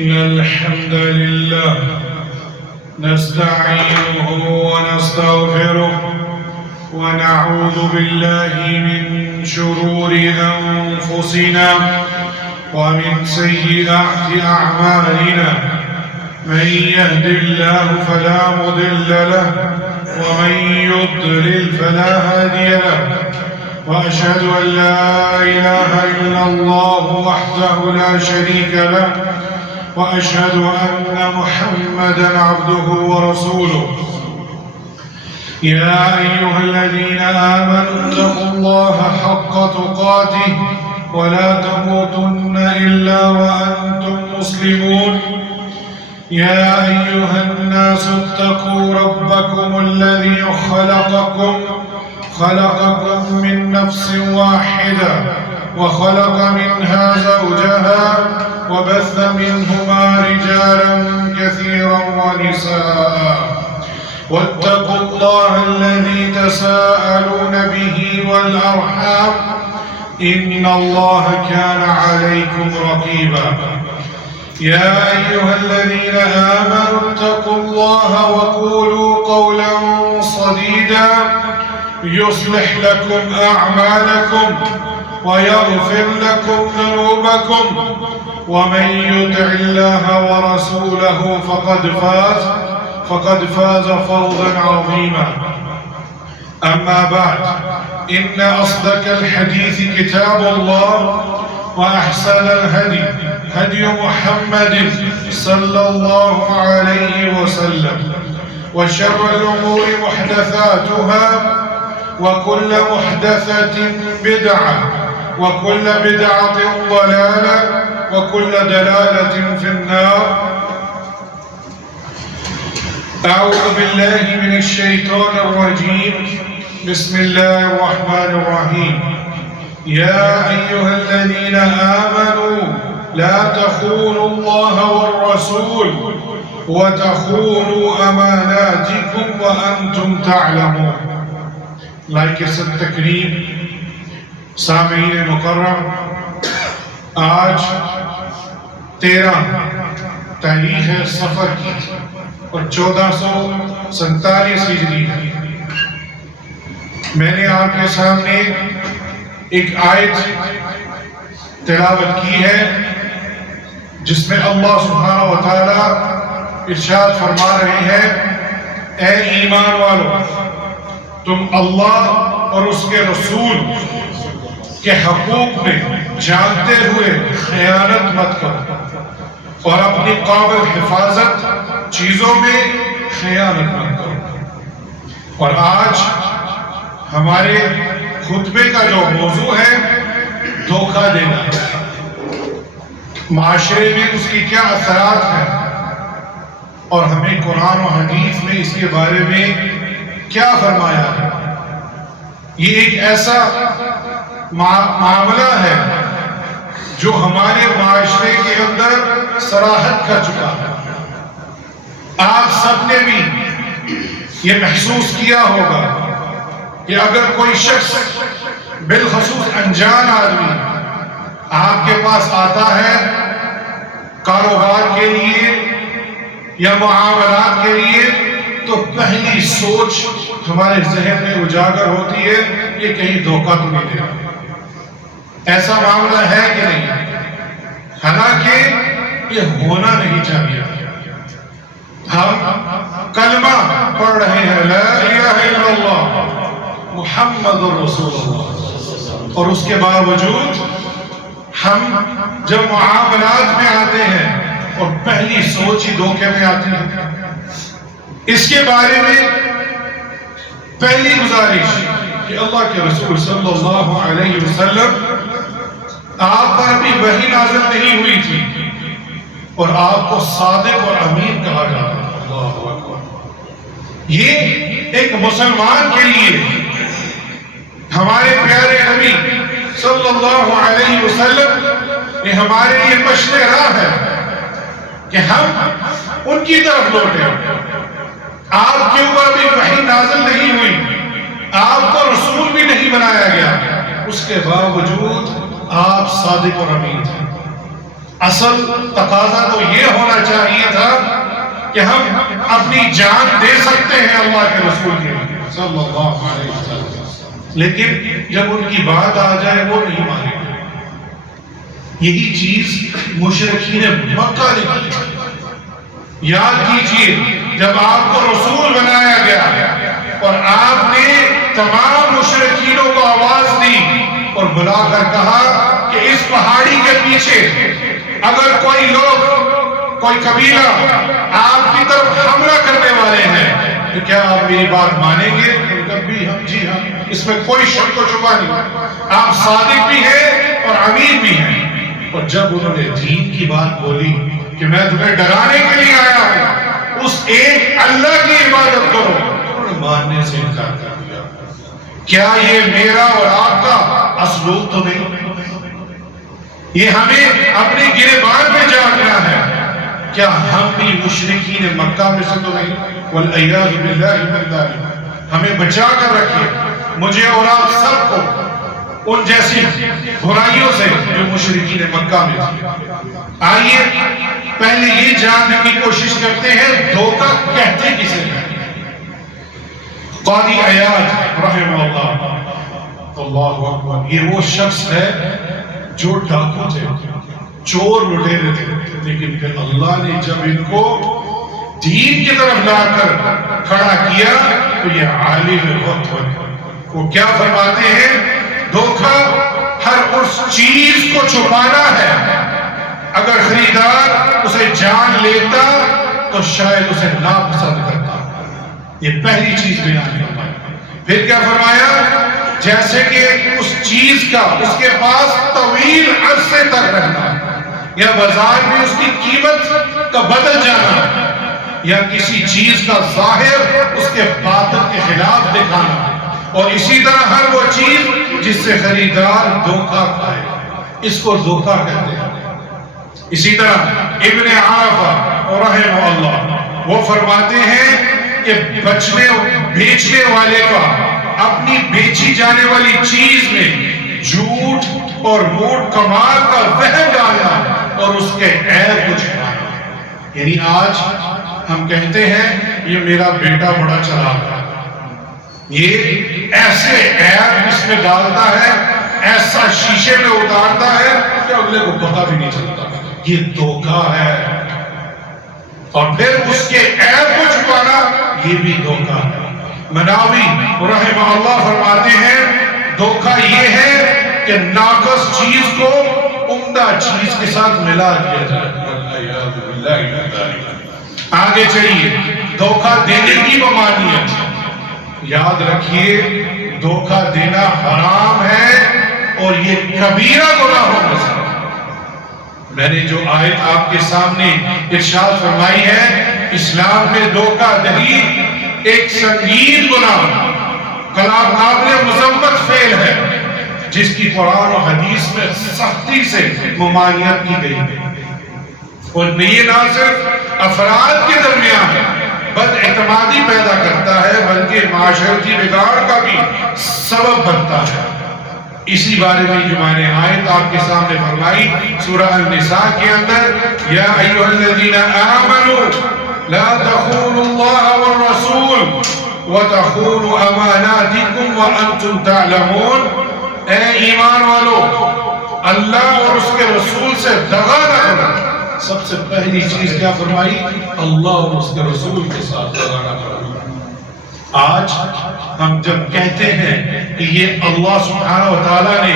إن الحمد لله نستعينه ونستغفره ونعوذ بالله من شرور أنفسنا ومن سيئات أعمالنا من يهد الله فلا مضل له ومن يضلل فلا هادي له وأشهد أن لا إله إلا الله وحده لا شريك له وأشهد أن محمدًا عبده ورسوله يا أيها الذين آمنوا اتقوا الله حق تقاته ولا تموتن إلا وأنتم مسلمون يا أيها الناس اتقوا ربكم الذي خلقكم من نفس واحدة وخلق منها زوجها وبث منهما رجالا كثيرا ونساء واتقوا الله الذي تساءلون به والأرحام إن الله كان عليكم رقيبا يا أيها الذين آمنوا اتقوا الله وقولوا قولا سديدا يصلح لكم أعمالكم ويغفر لكم ذنوبكم ومن يطع الله ورسوله فقد فاز فوزا عظيما أما بعد إن أصدق الحديث كتاب الله وأحسن الهدي هدي محمد صلى الله عليه وسلم وشر الأمور محدثاتها وكل محدثة بدعة وكل بدعة ضلالة وكل دلالة في النار أعوذ بالله من الشيطان الرجيم بسم الله الرحمن الرحيم يا أيها الذين آمنوا لا تخونوا الله والرسول وتخونوا أماناتكم وأنتم تعلمون لائق تکریم سامعین مکرم، آج 13 تاریخ صفر کی اور 1447 ہجری ہے۔ میں نے آپ کے سامنے ایک آیت تلاوت کی ہے جس میں اللہ سبحانہ و تعالی ارشاد فرما رہے ہیں، اے ایمان والو، تم اللہ اور اس کے رسول کے حقوق میں جانتے ہوئے خیانت مت کرو اور اپنی قابل حفاظت چیزوں میں خیانت مت کرو۔ اور آج ہمارے خطبے کا جو موضوع ہے دھوکہ دینا، معاشرے میں اس کی کیا اثرات ہیں اور ہمیں قرآن و حدیث میں اس کے بارے میں کیا فرمایا ہے۔ یہ ایک ایسا معاملہ ہے جو ہمارے معاشرے کے اندر صراحت کر چکا ہے۔ آپ سب نے بھی یہ محسوس کیا ہوگا کہ اگر کوئی شخص بالخصوص انجان آدمی آپ کے پاس آتا ہے کاروبار کے لیے یا معاملات کے لیے، تو پہلی سوچ ہمارے ذہن میں اجاگر ہوتی ہے یہ کہیں دھوکہ تو نہیں دے رہا۔ ایسا معاملہ ہے کہ نہیں؟ حالانکہ یہ ہونا نہیں چاہیے۔ ہم کلمہ پڑھ رہے ہیں لا الہ الا اللہ محمد رسول اللہ، اور اس کے باوجود ہم جب معاملات میں آتے ہیں اور پہلی سوچ ہی دھوکے میں آتی ہے۔ اس کے بارے میں پہلی گزارش کہ اللہ کے رسول صلی اللہ علیہ وسلم، آپ پر ابھی وحی نازل نہیں ہوئی تھی اور آپ کو صادق اور امین کہا جاتا ہے۔ اللہ اکبر۔ یہ ایک مسلمان کے لیے ہمارے پیارے نبی صلی اللہ علیہ وسلم یہ ہمارے لیے مشن راہ ہے کہ ہم ان کی طرف لوٹیں۔ آپ کے اوپر بھی وحی نازل نہیں ہوئی، آپ کو رسول بھی نہیں بنایا گیا، اس کے باوجود آپ صادق اور امین تھے۔ اصل تقاضا تو یہ ہونا چاہیے تھا کہ ہم اپنی جان دے سکتے ہیں اللہ کے رسول کے لیے صلی اللہ علیہ وسلم، لیکن جب ان کی بات آ جائے وہ نہیں مانے گے۔ یہی چیز مشرکین مکہ نے کی۔ یاد کیجئے جب آپ کو رسول بنایا گیا اور آپ نے تمام مشرکینوں کو آواز دی اور بلا کر کہا کہ اس پہاڑی کے پیچھے اگر کوئی لوگ، کوئی قبیلہ آپ کی طرف حملہ کرنے والے ہیں تو کیا آپ میری بات مانیں گے؟ بھی ہم، جی ہاں، اس میں کوئی شک و شبہ نہیں، آپ صادق بھی ہیں اور امین بھی ہیں۔ اور جب انہوں نے دین کی بات بولی کہ میں تمہیں ڈرانے کے لیے آیا ہوں، اس ایک اللہ کی عبادت کرو، انہوں نے ماننے سے انکار کر دیا۔ کیا یہ میرا اور آپ کا اسلوب تو نہیں؟ یہ ہمیں اپنے گریبان میں جاننا ہے۔ کیا ہم بھی مشرکین مکہ میں سے تو نہیں؟ والعیاذ باللہ من ذالک۔ ہمیں بچا کر رکھیے، مجھے اور آپ سب کو ان جیسی برائیوں سے جو مشرکین مکہ میں تھی۔ آئیے پہلے یہ جاننے کی کوشش کرتے ہیں دھوکہ کہتے کسے ہیں۔ قاضی عیاض رحمہ اللہ اکبر، یہ وہ شخص ہے جو ڈاکو تھے، چور لٹیرے تھے، لیکن پھر اللہ نے جب ان کو دین کی طرف لا کر کھڑا کیا تو یہ عالم وقت بنے۔ وہ کیا فرماتے ہیں؟ دھوکہ ہر اس چیز کو چھپانا ہے، اگر خریدار اسے جان لیتا تو شاید اسے ناپسند کرتا۔ یہ پہلی چیز بیان فرمایا۔ پھر کیا فرمایا؟ جیسے کہ اس چیز کا اس کے پاس طویل عرصے تک رہنا، یا بازار میں اس کی قیمت کا بدل جانا، یا کسی چیز کا ظاہر اس کے باطن کے خلاف دکھانا، اور اسی طرح ہر وہ چیز جس سے خریدار دھوکہ کھائے، اس کو دھوکہ کہتے ہیں۔ اسی طرح ابن عرفہ رحمہ اللہ وہ فرماتے ہیں کہ بیچنے والے کا اپنی بیچی جانے والی چیز میں جھوٹ اور موٹ کمال کا وہم ڈالنا اور اس کے عیب کو چھپانا۔ یعنی آج ہم کہتے ہیں یہ میرا بیٹا بڑا چلاک ہے، یہ ایسے عیب اس میں ڈالتا ہے، ایسا شیشے میں اتارتا ہے کہ اگلے کو پتہ بھی نہیں چلتا۔ یہ دھوکہ ہے، اور پھر اس کے عیب کو چھپانا یہ بھی دھوکہ ہے۔ مناوی رحمہ اللہ فرماتے ہیں دھوکہ یہ ہے کہ ناقص چیز کو عمدہ چیز کے ساتھ ملا دیا جائے۔ آگے چلیے، دھوکہ دینے کی ممانعت۔ یاد رکھیے دھوکہ دینا حرام ہے اور یہ کبیرہ گناہوں میں سے۔ میں نے جو آیت آپ کے سامنے ارشاد فرمائی ہے، اسلام میں دھوکہ دہی ایک سنگین گناہ، قابل مذمت فعل ہے، جس کی قرآن و حدیث میں سختی سے ممانعت کی گئی ہے۔ اور یہ نہ صرف افراد کے درمیان بد اعتمادی پیدا کرتا ہے بلکہ معاشرتی بگاڑ کا بھی سبب بنتا ہے۔ اسی بارے میں جو میں نے آیت آپ کے سامنے فرمائی سورہ النساء کے اندر، یا ایھا الذین آمنوا لا تخونوا اللہ والرسول وتخونوا اماناتکم وانتم تعلمون۔ اے ایمان والو، اللہ اور اس کے رسول سے دغا نہ کرو۔ سب سے پہلی چیز کیا فرمائی؟ اللہ اور اس کے رسول کے ساتھ دغا نہ کرو۔ آج ہم جب کہتے ہیں کہ یہ اللہ سبحانہ و تعالیٰ نے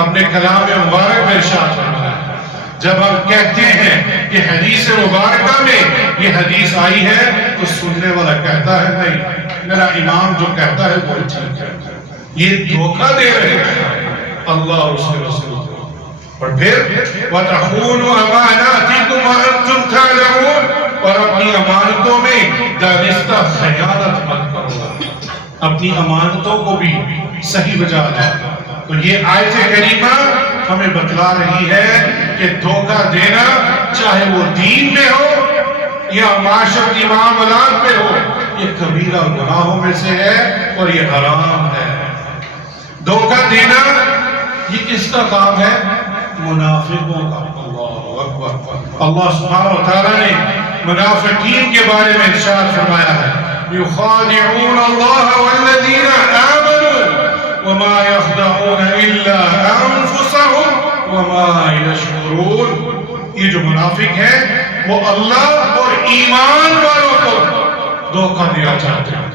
اپنے کلام مبارک میں ارشاد فرمایا، جب ہم کہتے ہیں کہ حدیث مبارکہ میں یہ حدیث آئی ہے تو سننے والا کہتا ہے نہیں، میرا امام جو کہتا ہے وہ ٹھیک ہے۔ یہ دھوکہ دے رہے ہیں اللہ اور اس کے رسول کو۔ اور پھر وَتَخُونُوا أَمَانَاتِكُمْ وَأَنْتُمْ تَعْلَمُونَ، اور اپنی امانتوں میں دانستہ خیانت مت کرو، اپنی امانتوں کو بھی صحیح بجا لاؤ۔ تو یہ آیت کریمہ ہمیں بتلا رہی ہے کہ دھوکہ دینا چاہے وہ دین میں ہو یا معاشرتی معاملات میں ہو، یہ کبیرہ گناہوں میں سے ہے اور یہ حرام ہے۔ دھوکہ دینا یہ کس کا کام ہے؟ منافقوں کا۔ اللہ اکبر۔ اللہ سبحانہ و تعالیٰ نے منافقین کے بارے میں ارشاد فرمایا ہے یخادعون اللہ والذین آمنوا وما يخدعون الا انفسهم وما يشعرون۔ یہ جو منافق ہیں وہ اللہ اور ایمان والوں کو دھوکہ دیا چاہتے ہیں۔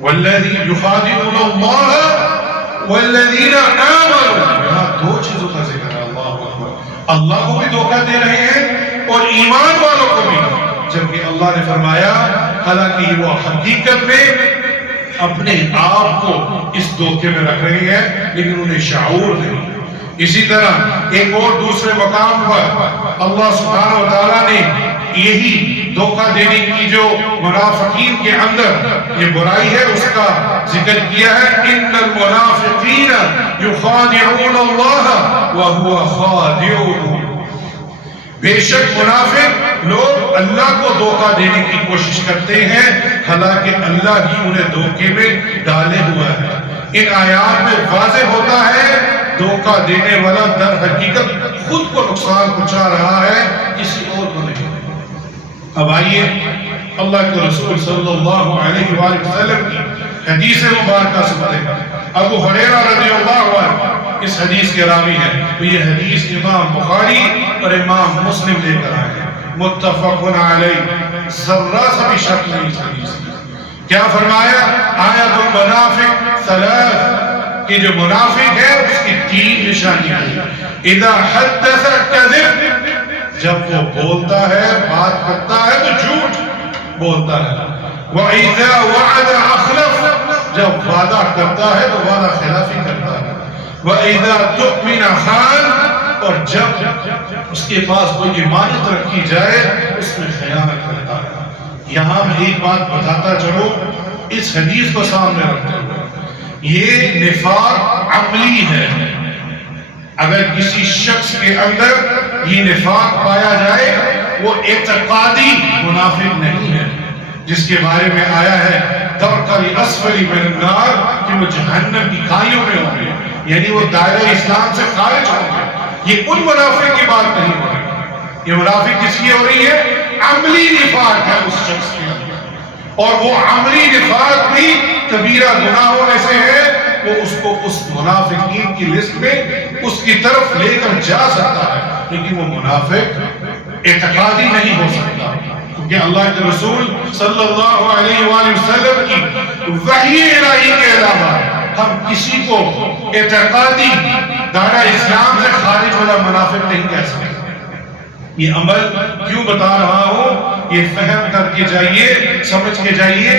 والذی یخادعون اللہ والذین آمنوا، یہاں دو چیزوں کا ذکر ہے، اللہ اکبر، اللہ کو بھی دھوکہ دے رہے ہیں اور ایمان والوں کو بھی، جبکہ اللہ نے فرمایا حالانکہ وہ حقیقت میں اپنے آپ کو اس دھوکے میں رکھ رہی ہے لیکن انہیں شعور نہیں۔ اسی طرح ایک اور دوسرے مقام پر اللہ سبحانہ و تعالیٰ نے یہی دھوکہ دینے کی جو منافقین کے اندر یہ برائی ہے اس کا ذکر کیا ہے ان المنافقین یخادعون اللہ وهو خادعهم، بے شک منافق لوگ اللہ کو دھوکہ دینے کی کوشش کرتے ہیں حالانکہ اللہ ہی انہیں دھوکے میں ڈالے ہوا ہے۔ ان آیات میں واضح ہوتا ہے دھوکہ دینے والا در حقیقت خود کو نقصان پہنچا رہا ہے، کسی اور کو نہیں۔ اب آئیے اللہ کے رسول صلی اللہ علیہ وآلہ وسلم کی حدیث مبارکہ سے پڑھیں۔ ابو ہریرہ رضی اللہ عنہ اس حدیث کے راوی ہیں، تو یہ حدیث امام بخاری اور امام مسلم لے کر آئے ہیں، متفق علیہ، ذرہ سا بھی شک نہیں اس حدیث میں۔ کیا فرمایا؟ آیت المنافق ثلاث، کہ جو منافق ہے اس کی تین نشانیاں ہیں۔ اذا حدث کذب، جب وہ بولتا ہے بات کرتا ہے تو جھوٹ بولتا ہے۔ وَإِذَا وَعَدَ أَخْلَفَ، جب وعدہ کرتا ہے تو وعدہ خلافی کرتا ہے۔ وَإِذَا تُؤْمِنَ خَانَ، اور جب اس کے پاس کوئی امانت رکھی جائے اس میں خیانت کرتا ہے۔ یہاں میں ایک بات بتاتا چلو اس حدیث کو سامنے رکھتے ہوئے، یہ نفاق عملی ہے۔ اگر کسی شخص کے اندر یہ نفاق پایا جائے وہ اعتقادی منافق نہیں ہے، جس کے بارے میں آیا ہے درکل اسفل من النار، کہ وہ جہنم کی کھائیوں میں ہوں گے، یعنی وہ دائرہ اسلام سے خارج ہوں گے۔ یہ ان منافق کی بات نہیں ہو رہی، یہ منافق کس کی ہو رہی ہے؟ عملی نفاق ہے اس شخص کے اندر، اور وہ عملی نفاق بھی کبیرہ گناہوں میں سے ہے، وہ اس کو اس منافقین کی لسٹ میں اس کی طرف لے کر جا سکتا ہے، لیکن وہ منافق اعتقادی نہیں ہو سکتا، کیونکہ اللہ کے رسول صلی اللہ علیہ وآلہ وسلم کی وحی الہی کے علاوہ ہم کسی کو اعتقادی دائرہ اسلام سے خارج والا منافق نہیں کہہ سکتے۔ یہ عمل کیوں بتا رہا ہوں؟ یہ فہم کر کے جائیے، سمجھ کے جائیے،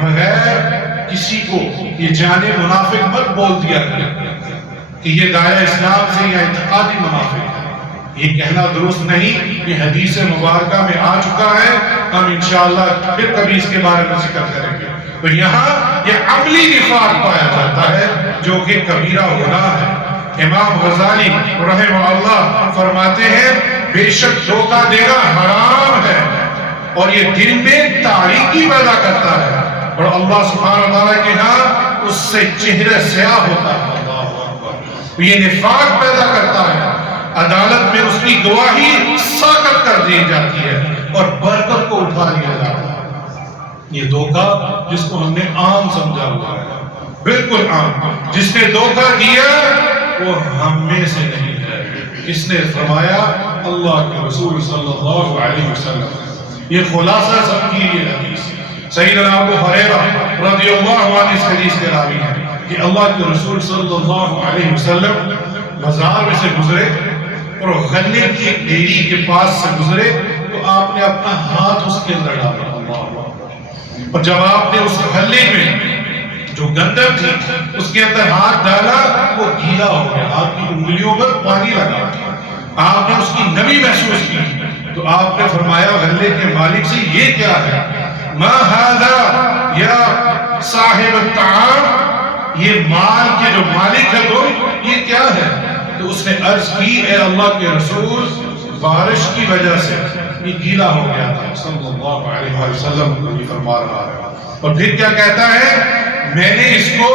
بغیر کسی کو یہ جانے منافق مت بول دیا کرے کہ یہ دائرہ اسلام سے یا اعتقادی منافق ہے، یہ کہنا درست نہیں۔ یہ حدیث مبارکہ میں آ چکا ہے، ہم انشاءاللہ پھر کبھی اس کے بارے میں ذکر کریں گے۔ تو یہاں یہ عملی نفاق پایا جاتا ہے جو کہ کبیرہ گناہ ہے۔ امام غزالی رحمہ اللہ فرماتے ہیں بے شک دھوکہ دینا حرام ہے اور یہ دل میں تاریکی پیدا کرتا ہے، اور اللہ سبحانہ وتعالیٰ کے ہاں اس سے چہرہ سیاہ ہوتا ہے۔ اللہ اکبر، یہ نفاق پیدا کرتا ہے، عدالت میں اس کی گواہی ساقط کر دی جاتی ہے اور برکت کو اٹھا لیا جاتا ہے۔ یہ دھوکہ جس کو ہم نے عام سمجھا ہوا ہے، بالکل عام، جس نے دھوکہ دیا وہ ہم میں سے نہیں ہے۔ اس نے فرمایا اللہ کے رسول صلی اللہ علیہ وسلم۔ یہ خلاصہ سب کی یہ حدیث، سیدنا ابو ہریرہ رضی اللہ عنہ اس حدیث کے راوی ہیں کہ اللہ کے رسول صلی اللہ علیہ وسلم بازار میں سے گزرے اور غلے کی ایک ڈیری کے پاس سے گزرے تو آپ نے اپنا ہاتھ اس کے اندر ڈالا، اور جب آپ نے اس غلے میں جو گندم تھی اس کے اندر ہاتھ ڈالا وہ گیلا ہو گیا، آپ کی انگلیوں پر پانی لگا، آپ نے اس کی نمی محسوس کی تو آپ نے فرمایا غلے کے مالک سے یہ کیا ہے؟ ما هذا یا صاحب الطعام، یہ مال کے جو مالک ہے تم، یہ کیا ہے؟ تو اس نے عرض کی اے اللہ کے رسول بارش کی وجہ سے یہ گیلا ہو گیا تھا، صلی اللہ علیہ وسلم کو فرما رہا ہے۔ اور پھر کیا کہتا ہے؟ میں نے اس کو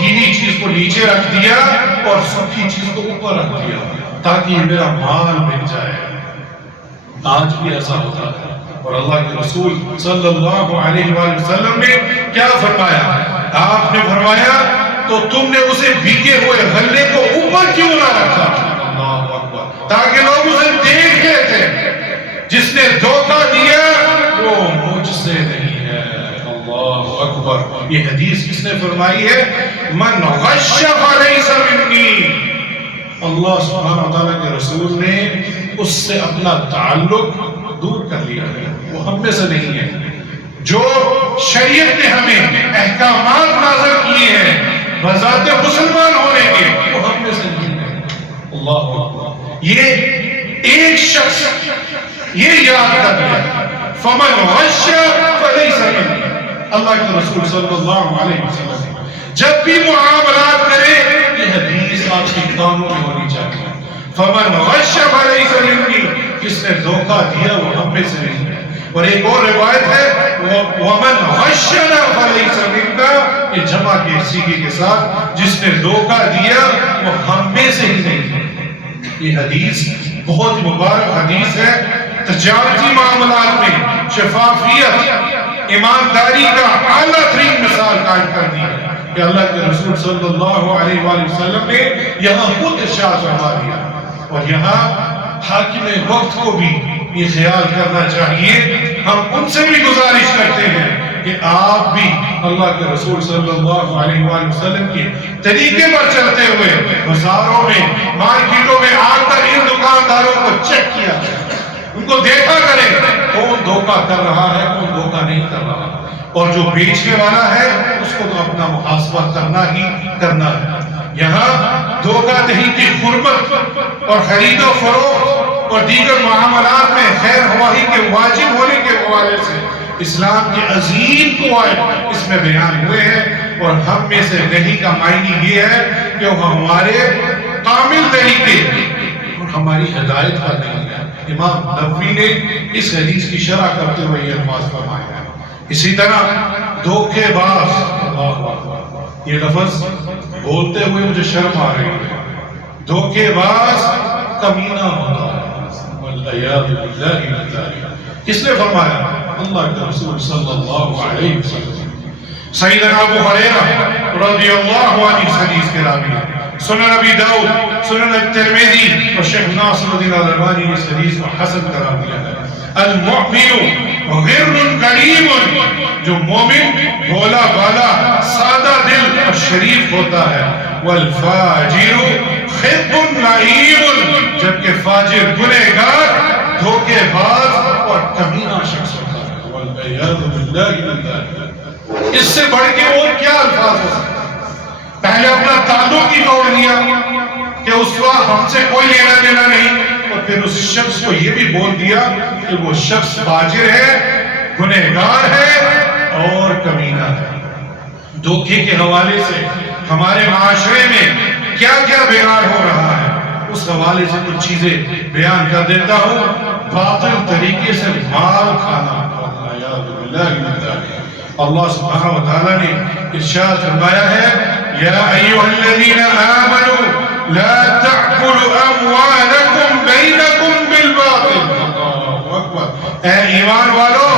گیلی چیز کو نیچے رکھ دیا اور سوکھی چیز کو اوپر رکھ دیا تاکہ یہ میرا مال مل جائے۔ آج بھی ایسا ہوتا ہے. اور اللہ کے رسول صلی اللہ علیہ وآلہ وسلم نے کیا فرمایا؟ آپ نے فرمایا تو تم نے اسے بھیگے ہوئے غلے کو اوپر کیوں نہ رکھا؟ اللہ اکبر. تاکہ لوگ اسے دیکھ لیتے. جس نے دھوکہ دیا وہ مجھ سے نہیں ہے. اللہ اکبر. یہ حدیث کس نے فرمائی ہے؟ من غش فلیس منی. اللہ سبحانہ وتعالیٰ کے رسول نے اس سے اپنا تعلق دور کر لیا ہے. وہ ہم میں سے نہیں ہے. جو شریعت نے ہمیں احکامات نازل کیے ہیں بذات مسلمان ہونے کے، وہ ہم میں سے نہیں ہے. اللہ اکبر. یہ ایک شخص یہ یاد کر لیا، فمن غش فلیس منی. اللہ کے رسول صلی اللہ علیہ وسلم جب بھی معاملات کرے یہ حدیث آپ کی کانوں میں ہونی چاہیے. فمن غش فلیس منی. جس نے دھوکہ دیا وہ ہم میں سے نہیں ہے. اور ایک اور روایت ہے ومن غشنا فلیس منا. یہ جمع کے سیغے کے ساتھ جس نے دھوکہ دیا وہ ہم میں سے ہی نہیں ہے. یہ حدیث بہت مبارک حدیث ہے. تجارتی معاملات میں شفافیت، ایمانداری کا اعلیٰ ترین مثال قائم کر دی ہے کہ اللہ کے رسول صلی اللہ علیہ وآلہ وسلم نے یہاں خود ارشاد فرما دیا. اور یہاں حاکم وقت کو بھی یہ خیال کرنا چاہیے. ہم ان سے بھی گزارش کرتے ہیں کہ آپ بھی اللہ کے رسول صلی اللہ علیہ وآلہ وسلم کے طریقے پر چلتے ہوئے بازاروں میں، مارکیٹوں میں آ کر ان دکانداروں کو چیک کیا، ان کو دیکھا کریں کون دھوکہ کر رہا ہے کون دھوکہ نہیں کر رہا. اور جو بیچنے والا ہے اس کو تو اپنا محاسبہ کرنا ہی کرنا ہے. یہاں دھوکہ دہی کی حرمت اور خرید و فروخت اور دیگر معاملات میں خیر خواہی کے واجب ہونے کے حوالے سے اسلام کے عظیم قواعد اس میں بیان ہوئے ہیں. اور ہم میں سے نہیں کا معنی یہ ہے کہ وہ ہمارے کامل طریقے اور ہماری ہدایت پر نہیں ہے. امام نووی نے اس حدیث کی شرح کرتے ہوئے یہ الفاظ فرمایا ہے. اسی طرح دھوکے باز، یہ لفظ بولتے ہوئے مجھے شرم آ رہی ہے. دھوکے باز کمینہ ہوتا ہے. والعیاذ باللہ من ذالک. کس نے فرمایا؟ اللہ کے رسول صلی اللہ علیہ وسلم. سیدنا ابو ہریرہ رضی اللہ عنہ حدیث کے راوی ہیں. سنن ابی داؤد، سنن الترمذی اور شیخ ناصر الدین الالبانی نے اس حدیث کو حسن قرار دیا ہے. المؤمن غر کریم. جو مومن بھولا بالا سادہ دل اور شریف ہوتا ہے. والفاجر خب لعین. جبکہ فاجر گنہگار دھوکے باز اور کمینہ شخص ہوتا ہے. والعیاذ باللہ من ذالک. اس سے بڑھ کے اور کیا الفاظ ہو سکتے؟ پہلے اپنا تعلق ہی توڑ لیا کہ اس کا ہم سے کوئی لینا دینا نہیں، اور پھر اس شخص کو یہ بھی بول دیا کہ وہ شخص فاجر ہے، گنہگار ہے اور کمینہ ہے. دھوکے کے حوالے سے ہمارے معاشرے میں کیا کیا بگاڑ ہو رہا ہے اس حوالے سے کچھ چیزیں بیان کر دیتا ہوں. باطل طریقے سے مال کھانا. اللہ سبحانہ وتعالی نے ارشاد فرمایا ہے یا ایھا الذین آمنوا لا تأکلوا اموالکم بینکم بالباطل. اللہ اکبر. اے ایمان والو،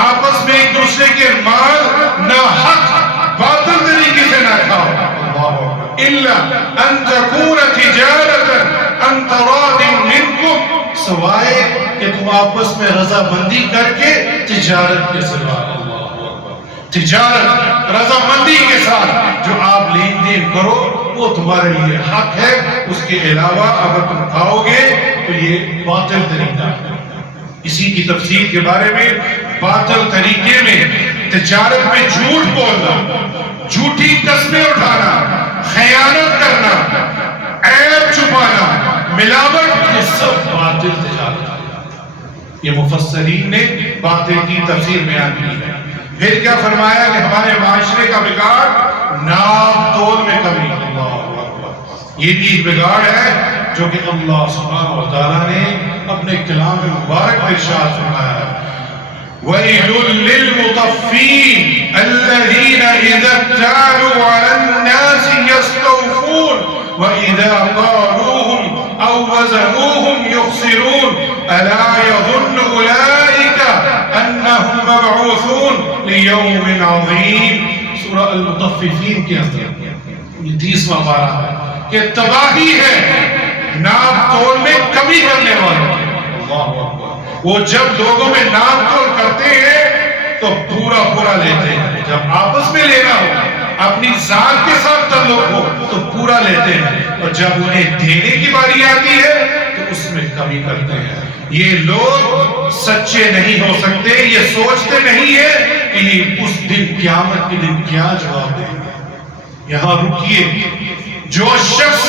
آپس میں ایک دوسرے کے مال ناحق باطل طریقے سے نہ کھاؤ. اللہ اکبر. الا ان تکون تجارۃ عن تراض منکم. سوائے کہ تم آپس میں رضامندی کر کے تجارت کے سوا. تجارت رضامندی کے ساتھ جو آپ لین دین کرو وہ تمہارے لیے حق ہے. اس کے علاوہ اگر تم کھاؤ گے تو یہ باطل طریقہ ہے. اسی کی تفسیر کے بارے میں باطل طریقے میں تجارت میں جھوٹ بولنا، جھوٹی قسمیں اٹھانا، خیانت کرنا، عیب چھپانا، ملاوٹ، یہ سب باطل تجارت ہے. یہ مفسرین نے باطل کی تفسیر بیان کی ہے. پھر کیا فرمایا کہ ہمارے معاشرے کا بگاڑ ناپ تول میں کمی. اللہ اکبر. یہ بھی بگاڑ ہے جو کہ اللہ سبحانہ وتعالی نے اپنے کلام مبارک میں ارشاد فرمایا ہے وَيْلٌ لِّلْمُطَفِّفِينَ الَّذِينَ إِذَا اكْتَالُوا عَلَى النَّاسِ يَسْتَوْفُونَ وَإِذَا قَالُوهُمْ أَوْ وَزَنُوهُمْ يُخْسِرُونَ. الا یظن اولئک انہم مبعوثون لیوم عظیم، سورہ المطففین کے اندر یہ 30واں پارہ ہے کہ تباہی ہے ناپ تول میں کمی کرنے والوں۔ اللہ اکبر، وہ جب لوگوں میں ناپ تول کرتے ہیں تو پورا پورا لیتے ہیں، جب آپس میں لینا ہو، اپنی ذات کے ساتھ تعلق ہو تو پورا لیتے ہیں، اور جب انہیں دینے کی باری آتی ہے تو اس میں کمی کرتے ہیں۔ یہ لوگ سچے نہیں ہو سکتے، یہ سوچتے نہیں ہیں کہ یہ اس دن قیامت کے دن کیا جواب دیں گے۔ یہاں رکیے، جو شخص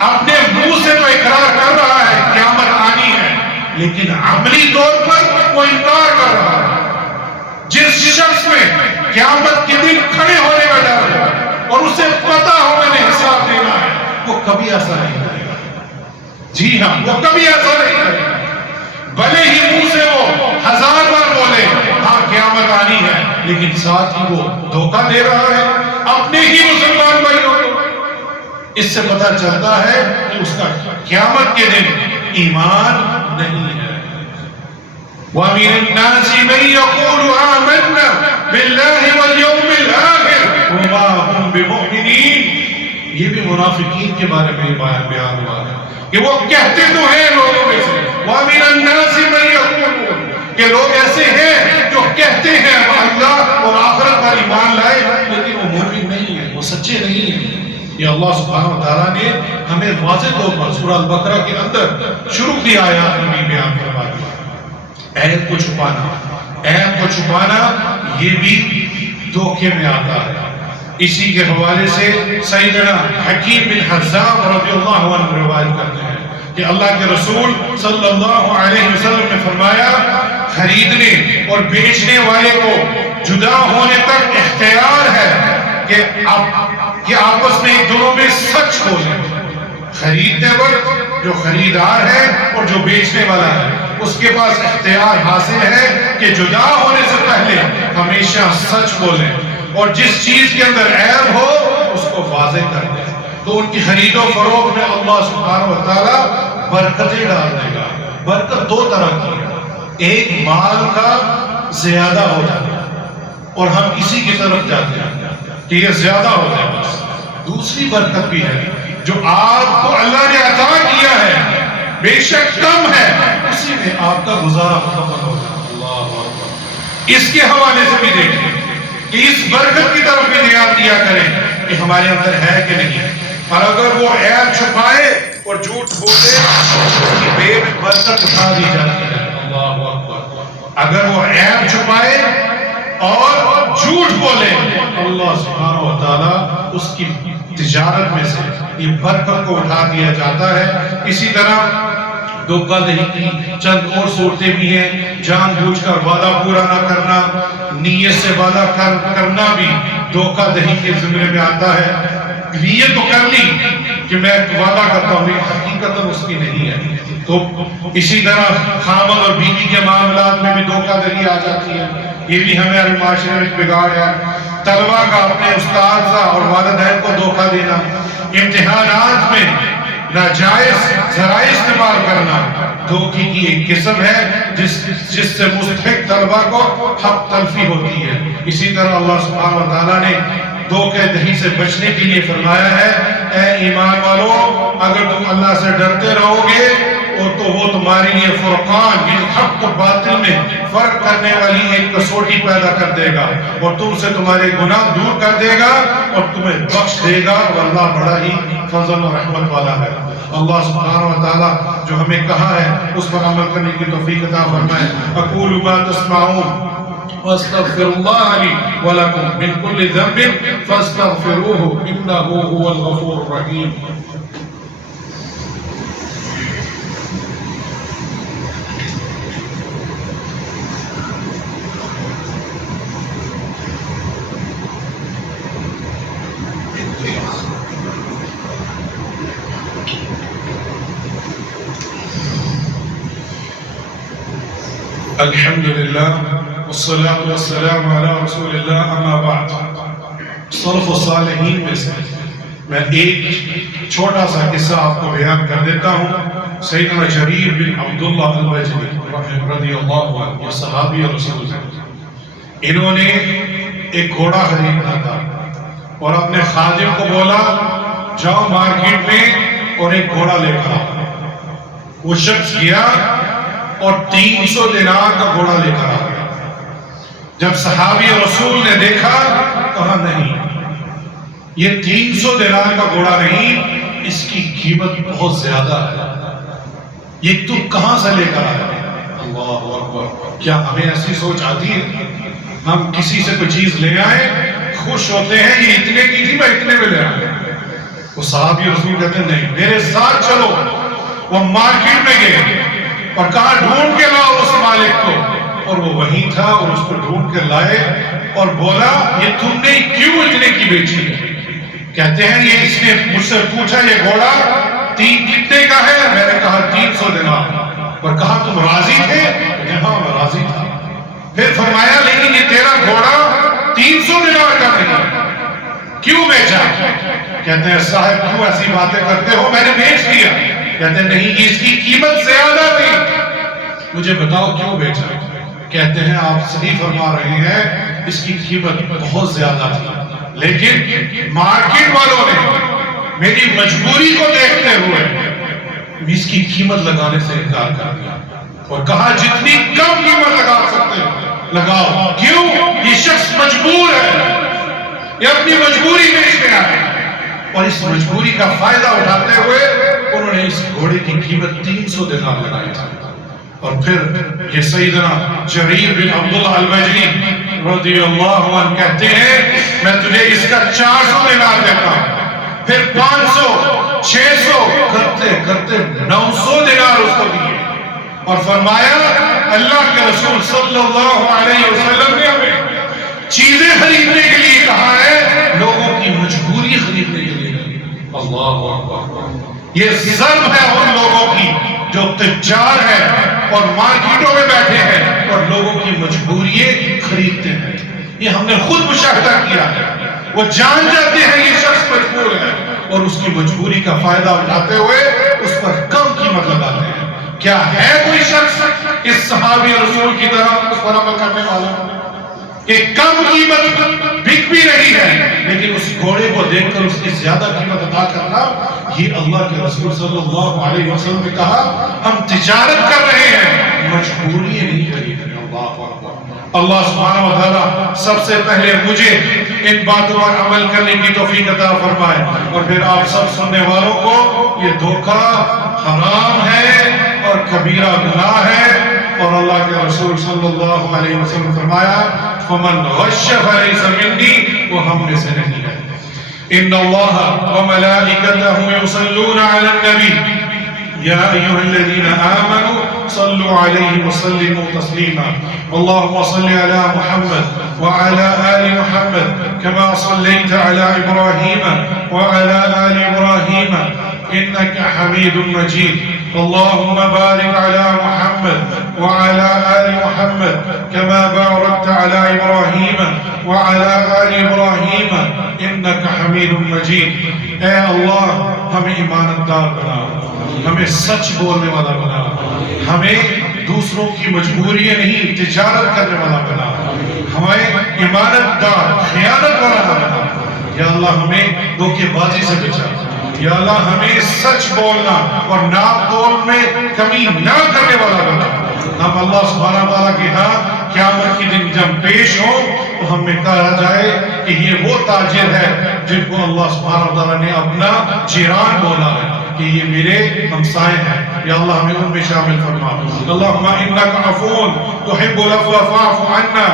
اپنے منہ سے تو اقرار کر رہا ہے قیامت آنی ہے، لیکن عملی طور پر وہ انکار کر رہا ہے، جس شخص میں قیامت کے دن کھڑے ہونے کا ڈر ہے اور اسے پتا ہو میں نے حساب دینا ہے، وہ کبھی ایسا نہیں کرے گا۔ جی ہاں، وہ کبھی ایسا نہیں کرے گا، بھلے ہی منہ سے وہ 1000 بار بولے ہاں قیامت آنی ہے، لیکن ساتھ ہی وہ دھوکہ دے رہا ہے اپنے ہی مسلمان بھائیوں کو۔ اس سے پتہ چلتا ہے کہ اس کا قیامت کے دن ایمان نہیں ہے۔ وَمِنَ النَّاسِ مَن يَقُولُ آمَنَّا بِاللَّهِ وَالْيَوْمِ الْآخِرِ وَمَا هُمْ بِمُؤْمِنِينَ، یہ بھی منافقین کے بارے میں بیان ہوا ہے کہ وہ کہتے تو ہیں لوگوں میں سے، وَمِنَ النَّاسِ مَن يَقُولُ، کہ لوگ ایسے ہیں جو کہتے ہیں وہ اللہ اور آخرت پر ایمان لائے، لیکن وہ مومن نہیں ہیں، وہ سچے نہیں ہیں۔ یہ اللہ سبحانہ وتعالیٰ نے ہمیں واضح طور پر سورہ البقرہ کے اندر شروع کی آیات میں بیان کروا دیا۔ عیب کو چھپانا یہ بھی دھوکے میں آتا ہے۔ اسی کے حوالے سے سیدنا حکیم بن حزام رضی اللہ عنہ روایت کرتے ہیں کہ اللہ کے رسول صلی اللہ علیہ وسلم نے فرمایا، خریدنے اور بیچنے والے کو جدا ہونے تک اختیار ہے کہ آپس میں ایک دونوں میں سچ بولیں۔ خریدنے وقت جو خریدار ہے اور جو بیچنے والا ہے اس کے پاس اختیار حاصل ہے کہ جدا ہونے سے پہلے ہمیشہ سچ بولیں، اور جس چیز کے اندر عیب ہو اس کو واضح کر دیں، تو ان کی خرید و فروخت میں اللہ سبحانہ وتعالیٰ برکتیں ڈال دے گا۔ برکت دو طرح کی ہے، ایک مال کا زیادہ ہو جاتا ہے اور ہم اسی کی طرف جاتے ہیں کہ یہ زیادہ ہو جائے بس۔ دوسری برکت بھی ہے جو آپ کو اللہ نے عطا کیا ہے، بے شک کم ہے، اسی میں آپ کا گزارا مکمل ہو جائے۔ اللہ اکبر۔ اس کے حوالے سے بھی دیکھیں کہ اس برکت کی طرف بھی دھیان دیا کریں کہ ہمارے اندر ہے کہ نہیں، اور اگر وہ عیب چھپائے اور جھوٹ بولے اس کی بے میں برکت اٹھا دی جاتی ہے۔ اللہ اکبر۔ اگر وہ عیب چھپائے اور جھوٹ بولے اللہ سبحانہ و تعالیٰ اس کی تجارت میں سے یہ برکت کو اٹھا دیا جاتا ہے۔ اسی طرح دھوکہ دہی کی چند اور صورتیں بھی ہیں، جان بوجھ کر وعدہ پورا نہ کرنا، نیت سے وعدہ کرنا بھی دھوکہ دہی کے زمرے میں آتا ہے۔ نیت تو کر لی کہ میں وعدہ کرتا ہوں، حقیقت اس کی نہیں ہے۔ تو اسی طرح خاوند اور بیوی کے معاملات میں بھی دھوکہ دہی آ جاتی ہے، یہ بھی ہمارے معاشرے میں بگاڑ ہے۔ طلبہ کا اپنے استاذہ اور والدین کو دھوکہ دینا، امتحانات میں ناجائز ذرائع استعمال کرنا دھوکے کی ایک قسم ہے جس سے مستحق طلبہ کو حق تلفی ہوتی ہے۔ اسی طرح اللہ سبحانہ وتعالیٰ نے دھوکے دہی سے بچنے کے لیے فرمایا ہے، اے ایمان والو اگر تم اللہ سے ڈرتے رہو گے اور تو وہ تمہارے لیے فرقان، یعنی حق اور باطل میں فرق کرنے والی ایک کسوٹی پیدا کر دے گا، اور تم سے تمہارے گناہ دور کر دے گا اور تمہیں بخش دے گا، اور اللہ بڑا ہی فضل و رحمت والا ہے۔ اللہ سبحانہ وتعالیٰ جو ہمیں کہا ہے اس پر عمل کرنے کی توفیق عطا فرمائے۔ اقول ما تسمعون واستغفر الله لي ولكم من كل ذنب فاستغفروه انه هو الغفور الرحيم۔ الحمدللہ والصلاة والسلام علی رسول اللہ، اما بعد۔ سلف الصالحین میں سے میں ایک چھوٹا سا قصہ آپ کو بیان کر دیتا ہوں سیدنا جریر بن عبداللہ البجلی رضی اللہ عنہ، یہ صحابی رسول ہیں، انہوں نے ایک گھوڑا خریدا تھا اور اپنے خادم کو بولا جاؤ مارکیٹ میں اور ایک گھوڑا لے کر آؤ۔ وہ شخص گیا اور 300 دینار کا گھوڑا لے کر آ گیا۔ جب صحابی رسول نے دیکھا کہا نہیں، یہ 300 دینار کا گھوڑا نہیں، اس کی قیمت بہت زیادہ ہے، یہ تو کہاں سے لے کر آیا؟ اللہ اکبر! کیا ہمیں ایسی سوچ آتی ہے؟ ہم کسی سے کوئی چیز لے آئے خوش ہوتے ہیں یہ اتنے کی تھی میں اتنے میں لے آئے۔ وہ صحابی رسول کہتے ہیں نہیں، میرے ساتھ چلو۔ وہ مارکیٹ میں گئے اور کہا ڈھونڈ کے لاؤ اس مالک کو، اور وہ وہیں تھا اور اس کو ڈھونڈ کے لائے اور بولا یہ تم نے کیوں اتنے کی بیچی ہے؟ کہتے ہیں یہ اس نے مجھ سے پوچھا یہ گھوڑا کتنے کا ہے؟ میں نے کہا 300 دینار، اور کہا تم راضی تھے؟ ہاں میں راضی تھا۔ پھر فرمایا لیکن یہ تیرا گھوڑا 300 دینار کا نہیں، کیوں بیچا؟ کہتے ہیں صاحب کیوں ایسی باتیں کرتے ہو، میں نے بیچ دیا۔ کہتے ہیں نہیں، اس کی قیمت زیادہ تھی، مجھے بتاؤ کیوں بیچا؟ کہتے ہیں آپ صحیح فرما رہے ہیں، اس کی قیمت بہت زیادہ تھی، لیکن مارکیٹ والوں نے میری مجبوری کو دیکھتے ہوئے اس کی قیمت لگانے سے انکار کر دیا اور کہا جتنی کم قیمت لگا سکتے لگاؤ۔ کیوں؟ یہ شخص مجبور ہے، یہ اپنی مجبوری بیچ کے آئے، اور اس مجبوری کا فائدہ اٹھاتے ہوئے انہوں نے اس گھوڑے کی قیمت 300 دینار لگائی تھی۔ اور پھر یہ سیدنا جریر بن عبداللہ البجلی رضی اللہ عنہ کہتے ہیں میں تجھے اس کا 400 دینار دیتا ہوں۔ پھر 500، 600 کرتے کرتے 900 دینار اس کو دیے اور فرمایا اللہ کے رسول صلی اللہ علیہ وسلم نے ہمیں چیزیں خریدنے کے لیے کہا ہے، لوگوں کی مجبوری خریدنے کے لیے نہیں۔ اللہ اکبر! یہ ضرب ہے ان لوگوں کی جو تجار ہیں اور مارکیٹوں میں بیٹھے ہیں اور لوگوں کی مجبورییں خریدتے ہیں۔ یہ ہم نے خود مشاہدہ کیا ہے، وہ جان جاتے ہیں یہ شخص مجبور ہے اور اس کی مجبوری کا فائدہ اٹھاتے ہوئے اس پر کم قیمت لگاتے ہیں۔ کیا ہے کوئی شخص اس صحابی رسول کی طرح اس پر عمل کرنے والا کہ کم قیمت بک بھی رہی ہے لیکن اس گھوڑے کو دیکھ کر اس کی زیادہ قیمت ادا کرنا؟ یہ اللہ کے رسول صلی اللہ علیہ وسلم نے کہا ہم تجارت کر رہے ہیں، مجبوری نہیں کری ہے۔ اللہ اکبر! اللہ سبحانہ و تعالیٰ سب سے پہلے مجھے ان باتوں پر عمل کرنے کی توفیق عطا فرمائے اور پھر آپ سب سننے والوں کو یہ دھوکہ حرام ہے اور کبیرہ گناہ ہے، اور اللہ کے رسول صلی اللہ علیہ وسلم فرمایا فمن غش فلیس منی، وہ ہم میں سے نہیں ہے۔ ان اللہ وملائکتہ یصلون علی النبی یا ایھا الذین آمنوا صلوا علیہ وسلموا تسلیما اللهم صل علی محمد وعلى آل محمد كما صليت على إبراهيم وعلى آل إبراهيم إنك حميد مجيد اللهم بارك على محمد وعلى آل محمد كما باركت على إبراهيم وعلى آل إبراهيم إنك حميد مجيد۔ اے اللہ ہمیں ایماندار بنا، ہمیں سچ بولنے والا بنا، ہمیں دوسروں کی مجبوریاں نہیں تجارت کرنے والا بنا، ہمیں ایماندار خیانت والا بنا۔ یا اللہ ہمیں دھوکے بازی سے بچا، یا اللہ ہمیں سچ بولنا اور ناپ تول میں کمی نہ کرنے والا بنا۔ ہم اللہ سبحانہ تعالیٰ کے ہاں قیامت کے دن جب پیش ہو تو ہمیں کہا جائے کہ یہ وہ تاجر ہے جن کو اللہ سبحانہ تعالیٰ نے اپنا جیران بولا ہے کہ یہ میرے ہمسائے ہیں۔ یا اللہ ہمیں ان میں شامل فرما۔ اللہم انکا عفو تحب العفو فاعف عنا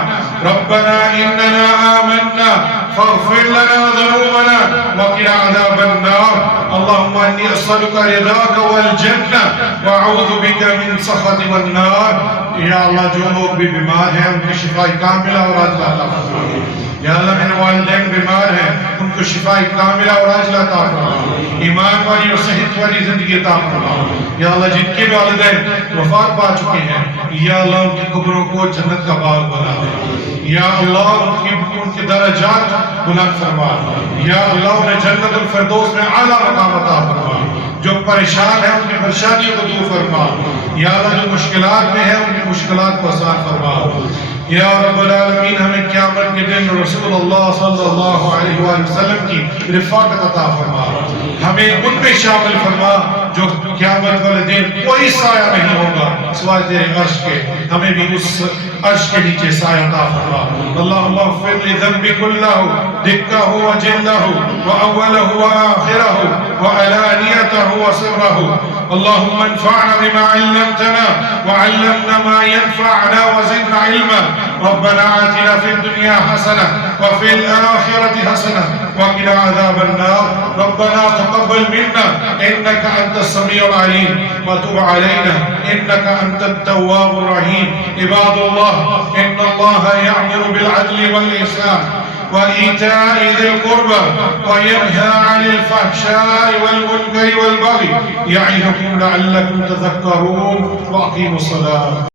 ربنا اننا آمنا فاغفر لنا ذنوبنا وقنا عذاب النار اللہم انی اسألک رضاک والجنہ واعوذ بک من سخط والنار۔ یا اللہ جو لوگ بھی بیمار ہیں ان کی شفاء کاملہ اور عاجلہ عطا فرما۔ یا اللہ میرے والدین بیمار ہیں ان کو شفاء کاملہ اور عاجلہ عطا فرما، ایمان والی اور صحت والی زندگی عطا فرما۔ یا اللہ جن کے والدین وفات پا چکے ہیں یا اللہ ان کی قبروں کو جنت کا باغ بنا دے، یا اللہ ان کے درجات بلند فرما، یا اللہ انہیں جنت الفردوس میں اعلیٰ مقام عطا فرما۔ جو پریشان ہیں ان کی پریشانیوں کو دور فرما یا اللہ جو مشکلات میں ہیں ان کی مشکلات کو آسان فرما یا رب العالمین ہمیں قیامت کے دن رسول اللہ صلی اللہ علیہ وآلہ وسلم کی رفاقت عطا فرما ہمیں ان میں شامل فرما جو قیامت والے دن کوئی سایہ نہیں ہوگا سوائے تیرے عرش کے ہمیں بھی اس عرش کے نیچے سایہ عطا فرما اللہم اغفر لی ذنبی کلہ دکہ و جلہ و اولہ و آخرہ و علانیتہ و سرہ اللهم انفعنا بما علمتنا وعلمنا ما ينفعنا وزدنا علما ربنا آتنا في الدنيا حسنة وفي الآخرة حسنة وقنا عذاب النار ربنا تقبل منا إنك أنت السميع العليم وتب علينا إنك أنت التواب الرحيم عباد الله إن الله يأمر بالعدل والإحسان وإيتاء ذي القربى وينهى عن الفحشاء والمنكر والبغي يعظكم لعلكم تذكرون وأقيموا الصلاة